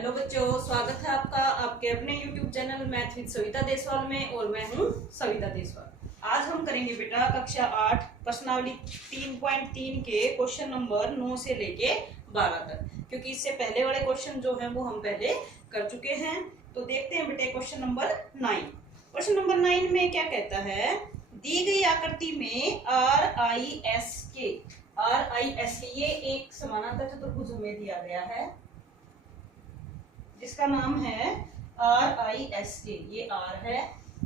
Hello बच्चों, स्वागत है आपका आपके अपने YouTube channel math with Savita Deswal में। और मैं हूं सविता देसवाल। आज हम करेंगे बेटा कक्षा 8 प्रश्नावली 3.3 के क्वेश्चन नंबर 9 से लेके 12 तक, क्योंकि इससे पहले वाले क्वेश्चन जो हैं वो हम पहले कर चुके हैं। तो देखते हैं बेटे क्वेश्चन नंबर 9। क्वेश्चन नंबर 9 में क्या कहता है, दी गई आकृति में RISK ये एक समानांतर चतुर्भुज हमें दिया गया है जिसका नाम है RISK। ये R है,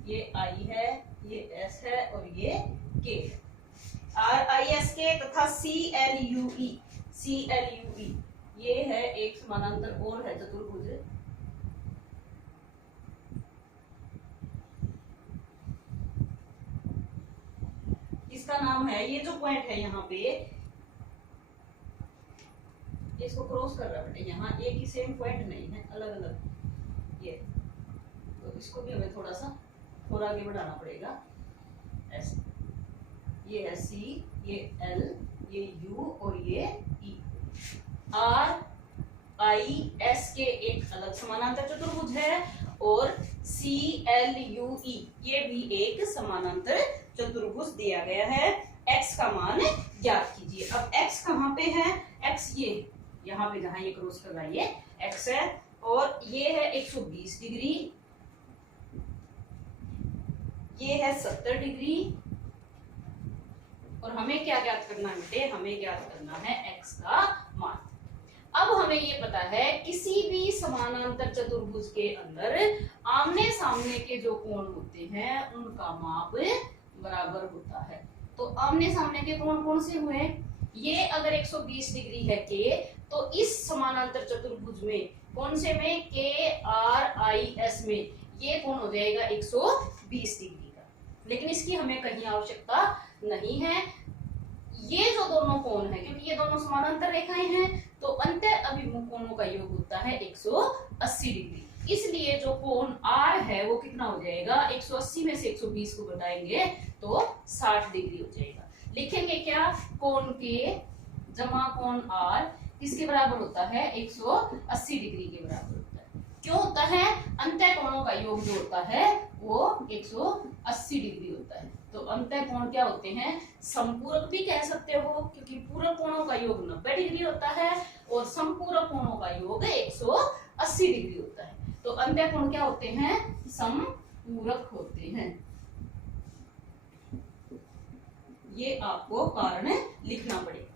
ये I है, ये S है और ये K। RISK तथा CLUE ये है एक समानांतर और है चतुर्भुज। इसका नाम है, ये जो पॉइंट है यहाँ पे इसको क्रॉस कर रहा है बेटे, यहाँ एक ही सेम पॉइंट नहीं है, अलग अलग ये। तो इसको भी हमें थोड़ा सा थोड़ा आगे बढ़ाना पड़ेगा। ऐसे ये है C, ये L, ये U और ये E। RIS के एक अलग समानांतर चतुर्भुज है और CLUE ये भी एक समानांतर चतुर्भुज दिया गया है। x का मान ज्ञात कीजिए। अब x कहाँ पे है, x ये यहाँ पे जहां ये क्रॉस कर रहा है ये x है और ये है 120 डिग्री, ये है 70 डिग्री और हमें क्या ज्ञात करना है बेटे, हमें ज्ञात करना है x का मान। अब हमें ये पता है किसी भी समानांतर चतुर्भुज के अंदर आमने सामने के जो कोण होते हैं उनका माप बराबर होता है। तो आमने सामने के कोण कौन से हुए, ये अगर 120 डिग्री है के, तो इस समानांतर चतुर्भुज में कौन से में, KRIS में ये कोण हो जाएगा 120 डिग्री का। लेकिन इसकी हमें कहीं आवश्यकता नहीं है। ये जो दोनों कोण है, क्योंकि ये दोनों समानांतर रेखाएं हैं, तो अंतर अभिमुख कोणों का योग होता है 180 डिग्री। इसलिए जो कोण R है वो कितना हो जाएगा, 180 में से 120 को घटाएंगे तो 60 डिग्री हो जाएगा। लिखेंगे क्या, कोण K जमा कोण R किसके बराबर होता है, 180 डिग्री के बराबर होता है। क्यों होता है, अंतः कोणों का योग जो होता है वो 180 डिग्री होता है। तो अंतः कोण क्या होते हैं, समपूरक भी कह सकते हो, क्योंकि पूरक कोणों का योग 90 डिग्री होता है और समपूरक कोणों का योग 180 डिग्री होता है। तो अंतः कोण क्या होते हैं, समपूरक होते हैं। ये आपको कारण लिखना पड़ेगा।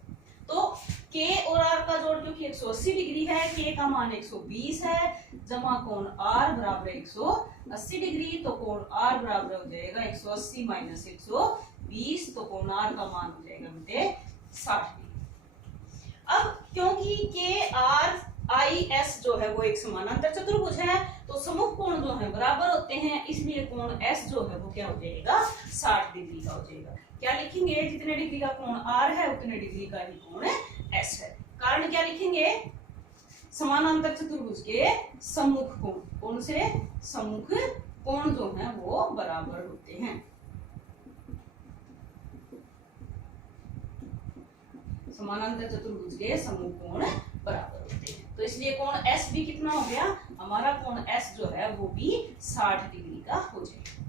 तो K और R का जोड़ क्योंकि 180 डिग्री है, K का मान 120 है, जमा कोण R बराबर 180 डिग्री, तो कोण R बराबर हो जाएगा 180 माइनस 120, तो कोण R का मान हो जाएगा बेटे 60 डिग्री। अब क्योंकि KRIS जो है वो एक समानांतर चतुर्भुज है, तो समूह कोण जो है बराबर होते हैं, इसलिए कोण S जो है वो क्या हो जाएगा, 60 डिग्री का हो जाएगा। क्या लिखेंगे, जितने डिग्री का कोण R है उतने डिग्री का ही कोण S है। कारण क्या लिखेंगे, समानांतर चतुर्भुज के सम्मुख कोण, कौन से सम्मुख कोण जो है वो बराबर होते हैं। समानांतर चतुर्भुज के सम्मुख कोण बराबर होते हैं, तो इसलिए कोण S भी कितना हो गया, हमारा कोण S जो है वो भी 60 डिग्री का हो जाएगा।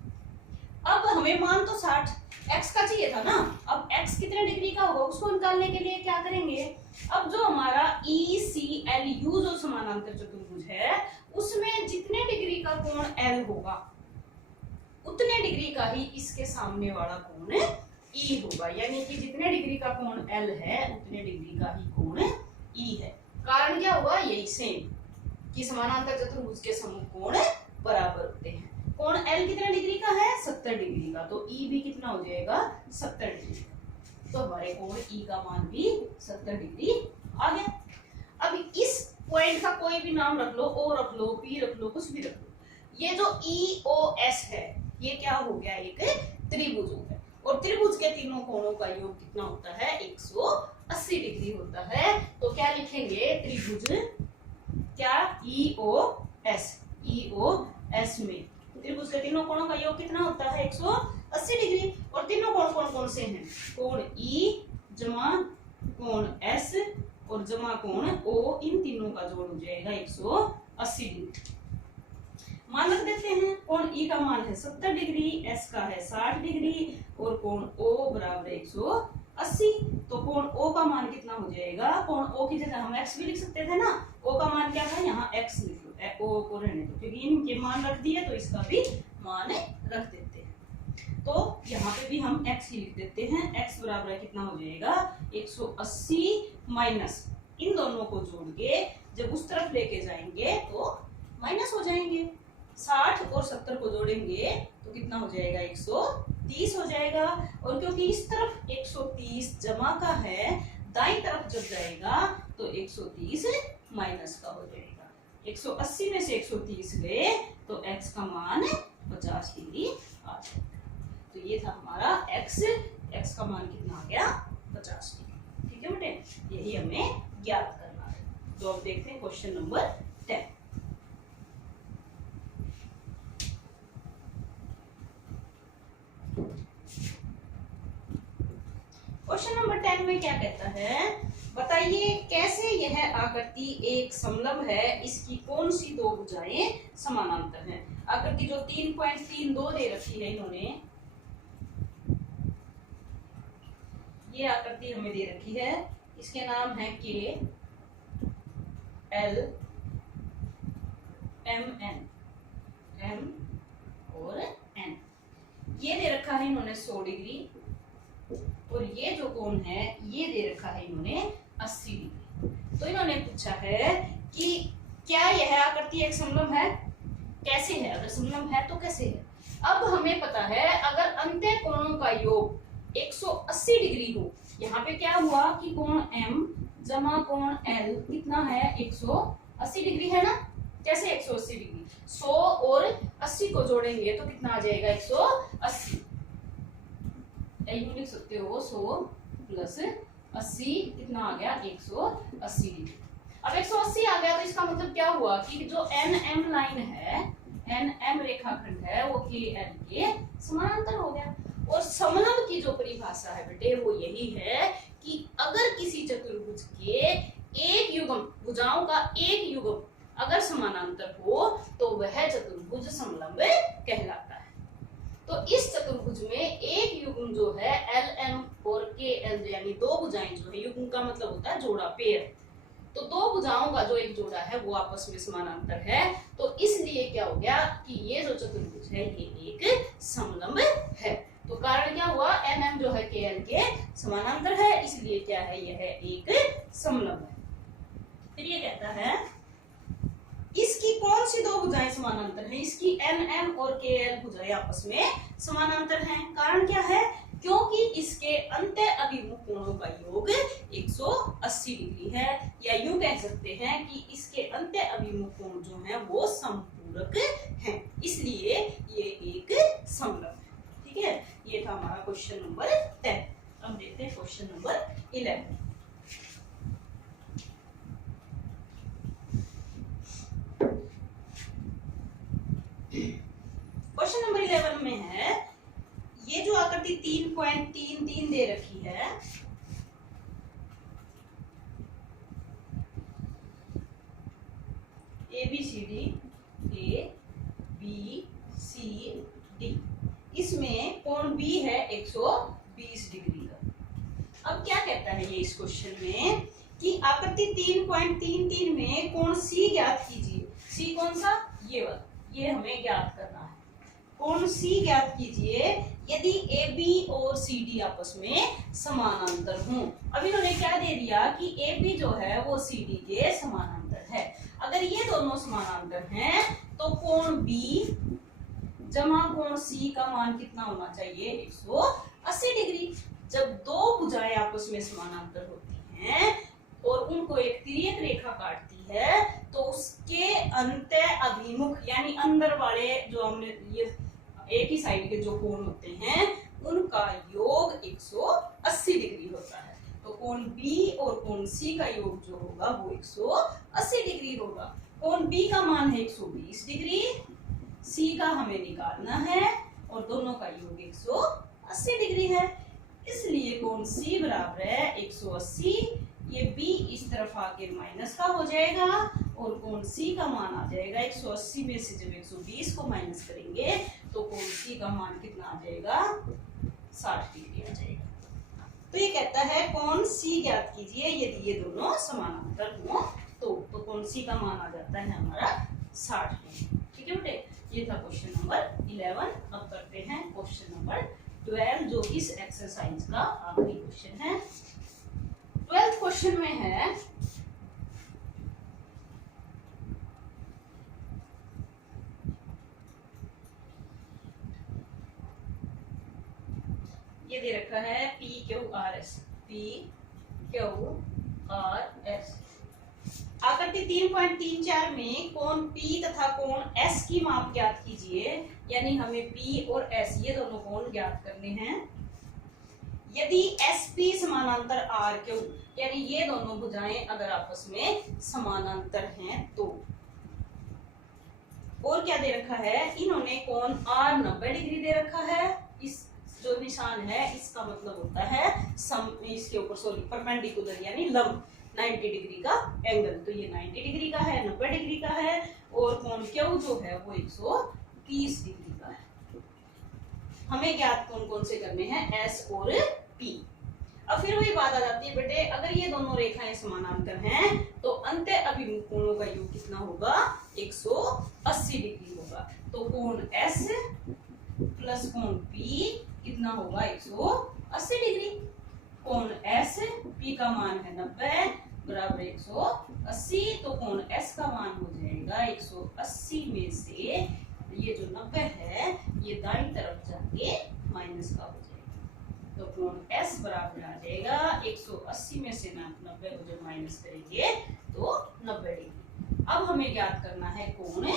अब हमें मान तो 60 x का चाहिए था ना। अब x कितने डिग्री का होगा उसको निकालने के लिए क्या करेंगे, अब जो हमारा ECLU जो समानांतर चतुर्भुज है उसमें जितने डिग्री का कोण L होगा उतने डिग्री का ही इसके सामने वाला कोण E होगा। यानी कि जितने डिग्री का कोण L है उतने डिग्री का ही कोण E है। कारण क्या होगा, यही सेम कि समानांतर चतुर्भुज के सम्मुख कोण बराबर होते हैं। कोण L कितने डिग्री का है, 70 डिग्री का, तो E भी कितना हो जाएगा, 70 डिग्री का। तो हमारे कोण E का मान भी 70 डिग्री आ गया। अब इस पॉइंट का कोई भी नाम रख लो, O रख लो, P रख लो, कुछ भी रख लो। ये जो EOS है ये क्या हो गया, एक त्रिभुज हो गया, और त्रिभुज के तीनों कोणों का योग कितना होता है, 180 डिग्री होता है। तो क्या लिखेंगे, त्रिभुज क्या, EOS में त्रिभुज के तीनों कोणों का योग कितना होता है, 180 डिग्री। और तीनों कोण कौन कौन से हैं, कोण E जमा कोण S और जमा कोण O, इन तीनों का जोड़ हो जाएगा 180 डिग्री मान रख देते हैं। कोण ई का मान है 70 डिग्री, एस का है 60 डिग्री और कोण ओ बराबर 180। तो कोण ओ का मान कितना हो जाएगा? कोण ओ की जगह हम एक्स भी लिख सकते थे ना, ओ का मान क्या था, यहाँ एक्स लिख लो, ओ को रहने दो क्योंकि इनके मान रख दिए तो इसका भी मान रख देते हैं। तो यहाँ पे भी हम x ही लिख देते हैं। x बराबर कितना हो जाएगा? 180 माइनस इन दोनों को जोड़ के जब उस तरफ लेके जाएंगे तो माइनस हो जाएंगे। 60 और 70 को जोड़ेंगे तो कितना हो जाएगा? 130 हो जाएगा। और क्योंकि इस तरफ 130 जमा का है, दाईं तरफ जब जाएगा तो 130 माइनस का हो जाएगा। 180 में से 130 ले तो x का मान 50 डिग्री आ जाएगा। तो ये था हमारा x का मान कितना आ गया? 50 डिग्री। ठीक है बेटे, यही हमें ज्ञात करना है। तो अब देखते हैं क्वेश्चन नंबर 10। क्वेश्चन नंबर 10 में क्या कहता है? बताइए कैसे यह आकृति एक समलंब है, इसकी कौन सी दो भुजाएं समानांतर हैं। आकृति जो 3.32 दे रखी है इन्होंने, ये आकृति हमें दे रखी है, इसके नाम है के एल एम एन, एम और एन। ये दे रखा है इन्होंने 100 डिग्री और ये जो कोण है ये दे रखा है इन्होंने 80 डिग्री। तो इन्होंने पूछा है कि क्या यह आकृति एक समलंब है? कैसे है? अगर समलंब है तो कैसे है? अब हमें पता है अगर अंत्य कोणों का योग 180 डिग्री हो, यहाँ पे क्या हुआ कि कोण M जमा कोण L कितना है? 180 डिग्री है ना। कैसे 180 डिग्री? 100 और 80 को जोड़ेंगे तो कितना आ जाएगा? 180। यूं लिख सकते हो 100 प्लस 80 कितना आ गया? 180 डिग्री। अब 180 आ गया तो इसका मतलब क्या हुआ कि जो NM लाइन है, NM रेखाखंड है, वो KL के समानांतर हो गया। और समलंब की जो परिभाषा है बेटे वो यही है कि अगर किसी चतुर्भुज के एक युग्म, भुजाओं का एक युग्म अगर समानांतर हो तो वह चतुर्भुज समलंब कहलाता है। तो इस चतुर्भुज में एक युग्म जो है LM और KL यानी दो भुजाएं जो है, युग्म का मतलब होता है जोड़ा, पेयर, तो दो भुजाओं का जो एक जोड़ा है वो आपस में समानांतर है। तो इसलिए क्या हो गया कि ये जो चतुर्भुज है ये एक समलंब है। तो कारण क्या हुआ? NM जो है KL के समानांतर है, इसलिए क्या है? यह एक समलंब है। फिर ये कहता है इसकी कौन सी दो भुजाएं समानांतर हैं? इसकी NM और KL भुजाएं आपस में समानांतर हैं। कारण क्या है? क्योंकि इसके अंत्य अभिमुख कोणों का योग 180 डिग्री है, या यूं कह सकते हैं कि इसके अंत्य अभिमुख कोण जो हैं वो समपूरक हैं, इसलिए ये एक समलंब है। ठीक है, ये था हमारा क्वेश्चन नंबर 10। अब देखते हैं क्वेश्चन नंबर 11। क्वेश्चन नंबर 11 में है, ये जो आकृति 3.33 दे रखी है, ABCD ABCD, इसमें कोण B है 120 डिग्री का। अब क्या कहता है ये इस क्वेश्चन में कि आकृति 3.33 में कोण C ज्ञात कीजिए। C कौन सा? ये वाला, ये हमें ज्ञात करना है। कोण C ज्ञात कीजिए यदि AB और CD आपस में समानांतर हों। अब इन्होंने क्या दे दिया कि AB जो है वो CD के समानांतर है। अगर ये दोनों समानांतर हैं तो कोण B जमा कोण C का मान कितना होना चाहिए? 180 डिग्री। जब दो भुजाएं आपस में समानांतर होती हैं और उनको एक तिर्यक रेखा काटती है तो उसके अंत्य अभिमुख यानी अंदर वाले जो हमने ये एक ही साइड के जो कोण होते हैं उनका योग 180 डिग्री होता है। तो कोण B और कोण C का योग जो होगा वो 180 डिग्री होगा। कोण B का मान है 120 डिग्री, C का हमें निकालना है और दोनों का योग 180 डिग्री है, इसलिए कोण C बराबर है 180। ये B इस तरफ आके माइनस का हो जाएगा और कोण सी का मान आ जाएगा 180 में से जब 120 को माइनस करेंगे तो कोण सी का मान कितना आ जाएगा 60 डिग्री आ जाएगा। तो ये कहता है कोण सी ज्ञात कीजिए यदि ये दोनों समानांतर हो तो कोण सी का मान आ जाता है हमारा 60 डिग्री। ठीक है बेटे, ये था क्वेश्चन नंबर 11। अब करते हैं क्वेश्चन नंबर 12 जो इस एक्सरसाइज का आखिरी क्वेश्चन है। 12th क्वेश्चन में है ये दे रखा है P Q R S, P Q R S. आकृति 3.34 में कोण P तथा कोण S की माप ज्ञात कीजिए। यानी हमें P और S ये दोनों कोण ज्ञात करने हैं। यदि SP समानांतर RQ यानी ये दोनों भुजाएं अगर आपस में समानांतर हैं तो। और क्या दे रखा है, इन्होंने कोण R 90 डिग्री दे रखा है। इस जो निशान है इसका मतलब होता है इसके ऊपर परपेंडिकुलर यानी लंब 90 डिग्री का एंगल। तो ये 90 डिग्री का है, 90 डिग्री का है। और कोण Q जो है वो 130 डिग्री का है। हमें ज्ञात कोण कौन से करने हैं, S और P। अब फिर वही बात आ जाती है बेटे, अगर ये दोनों रेखाएं समानांतर हैं तो अंत्य अभिमुख कोणों का योग कितना होगा, 180 डिग्री होगा। तो कोण S प्लस कोण P कितना होगा, 180 डिग्री। कोण S P का मान है 90 बराबर 180। तो कोण S का मान हो जाएगा 180 में से ये जो 90 है ये दाईं तरफ जाके माइनस का हो जाएगा। तो कोण S बराबर आ जाएगा 180 में से 90 को जब माइनस करेंगे तो 90 डिग्री। अब हमें ज्ञात करना है कोण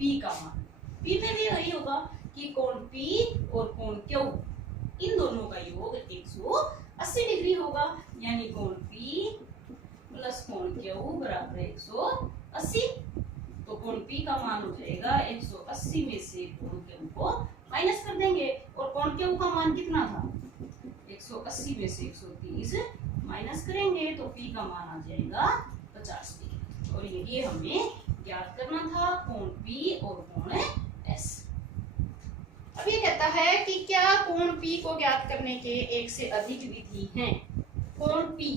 P का मान। P में भी वही होगा कि कोण P और कोण Q इन दोनों का योग 180 डिग्री होगा। यानी कोण P प्लस कोण Q बराबर 180। तो कोण P का मान हो जाएगा 180 में से कोण Q को माइनस कर देंगे। और कोण Q का मान कितना था, 180 में से 130 माइनस करेंगे तो P का मान आ जाएगा 50 डिग्री। और ये हमें ज्ञात करना था कोण P और कोण S। अब ये कहता है कि क्या कोण P को ज्ञात करने के एक से अधिक विधि हैं। कोण P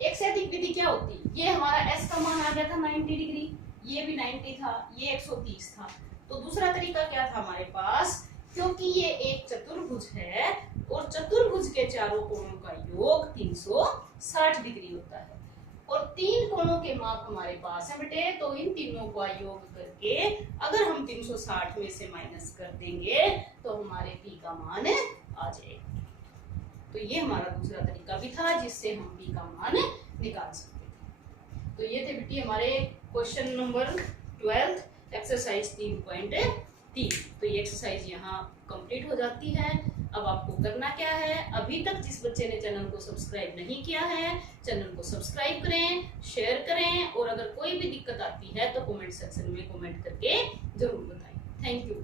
एक से अधिक विधि क्या होती, ये हमारा S का मान आ गया था 90 डिग्री, ये भी 90 था, ये 130 था। तो दूसरा तरीका क्या था हमारे पास, क्योंकि ये एक चतुर्भुज है और चतुर्भुज के चारों कोणों का योग 360 डिग्री होता है। और तीन कोणों के माप हमारे पास है बेटे, तो इन तीनों का योग करके अगर हम 360 में से माइनस कर देंगे तो हमारे P का मान आ जाएगा। तो ये हमारा दूसरा तरीका भी था जिससे हम P का मान निकाल सकते थे। तो ये थे बेटी हमारे क्वेश्चन नंबर 12 एक्सरसाइज 3.3। तो ये एक्सरसाइज यहाँ कंप्लीट हो जाती है। अब आपको करना क्या है, अभी तक जिस बच्चे ने चैनल को सब्सक्राइब नहीं किया है चैनल को सब्सक्राइब करें, शेयर करें और अगर कोई भी दिक्कत आती है तो कमेंट सेक्शन में कमेंट करके जरूर बताएं। Thank you.